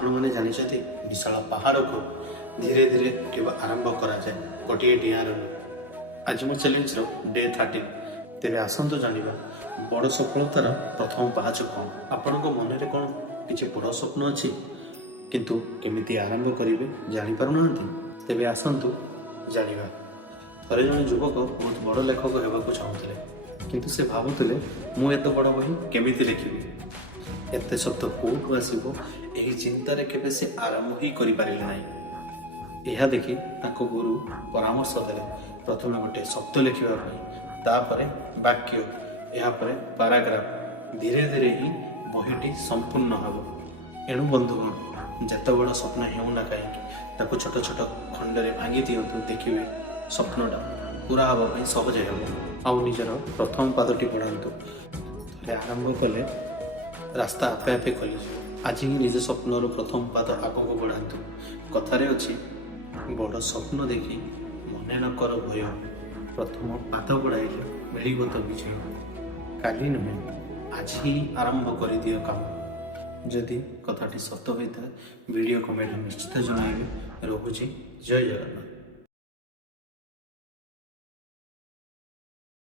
ଆପଣମାନେ ଜାଣିଛନ୍ତି ବିଶାଳ ପାହାଡ଼କୁ ଧୀରେ ଧୀରେ ଉଠିବା ଆରମ୍ଭ କରାଯାଏ ଗୋଟିଏ ଡିଆଁରୁ। ଆଜି ମୋ ଚ୍ୟାଲେଞ୍ଜର ଡେ 13। ତେବେ ଆସନ୍ତୁ ଜାଣିବା ବଡ଼ ସଫଳତାର ପ୍ରଥମ ପାହାଚ କ'ଣ। ଆପଣଙ୍କ ମନରେ କ'ଣ କିଛି ବଡ଼ ସ୍ୱପ୍ନ ଅଛି କିନ୍ତୁ କେମିତି ଆରମ୍ଭ କରିବେ ଜାଣିପାରୁନାହାନ୍ତି? ତେବେ ଆସନ୍ତୁ ଜାଣିବା। ଥରେ ଜଣେ ଯୁବକ ବହୁତ ବଡ଼ ଲେଖକ ହେବାକୁ ଚାହୁଁଥିଲେ, କିନ୍ତୁ ସେ ଭାବୁଥିଲେ ମୁଁ ଏତେ ବଡ଼ ବହି କେମିତି ଲେଖିବି, ଏତେ ଶବ୍ଦ କେଉଁଠୁ ଆସିବ, ଏହି ଚିନ୍ତାରେ କେବେ ସେ ଆରମ୍ଭ ହିଁ କରିପାରିଲେ ନାହିଁ। ଏହା ଦେଖି ତାଙ୍କ ଗୁରୁ ପରାମର୍ଶ ଦେଲେ ପ୍ରଥମେ ଗୋଟିଏ ଶବ୍ଦ ଲେଖିବା ପାଇଁ, ତାପରେ ବାକ୍ୟ, ଏହାପରେ ପାରାଗ୍ରାଫ। ଧୀରେ ଧୀରେ ହିଁ ବହିଟି ସମ୍ପୂର୍ଣ୍ଣ ହେବ। ଏଣୁ ବନ୍ଧୁଗଣ, ଯେତେ ବଡ଼ ସ୍ୱପ୍ନ ହେଉନା କାହିଁକି ତାକୁ ଛୋଟ ଛୋଟ ଖଣ୍ଡରେ ଭାଙ୍ଗି ଦିଅନ୍ତୁ, ଦେଖିବେ ସ୍ୱପ୍ନଟା ପୁରା ହେବା ପାଇଁ ସହଜ ହେବ। ଆଉ ନିଜର ପ୍ରଥମ ପାଦଟି ବଢ଼ାନ୍ତୁ। ଥରେ ଆରମ୍ଭ କଲେ ରାସ୍ତା ଆପେ ଆପେ ଖୋଲିଯିବ। ଆଜି ହିଁ ନିଜ ସ୍ୱପ୍ନର ପ୍ରଥମ ପାଦ ଆଗକୁ ବଢ଼ାନ୍ତୁ। କଥାରେ ଅଛି, ବଡ଼ ସ୍ୱପ୍ନ ଦେଖି ମନେ ନ କର ଭୟ, ପ୍ରଥମ ପାଦ ବଢ଼ାଇଲେ ମିଳିବ ତ ବିଜୟ। କାଲି ନୁହେଁ, ଆଜି ହିଁ ଆରମ୍ଭ କରିଦିଅ କାମ। ଯଦି କଥାଟି ସତ ହୋଇଥାଏ ଭିଡ଼ିଓ କମେଣ୍ଟରେ ନିଶ୍ଚିତ ଜଣାଇବେ। ରହୁଛି, ଜୟ ଜଗନ୍ନାଥ।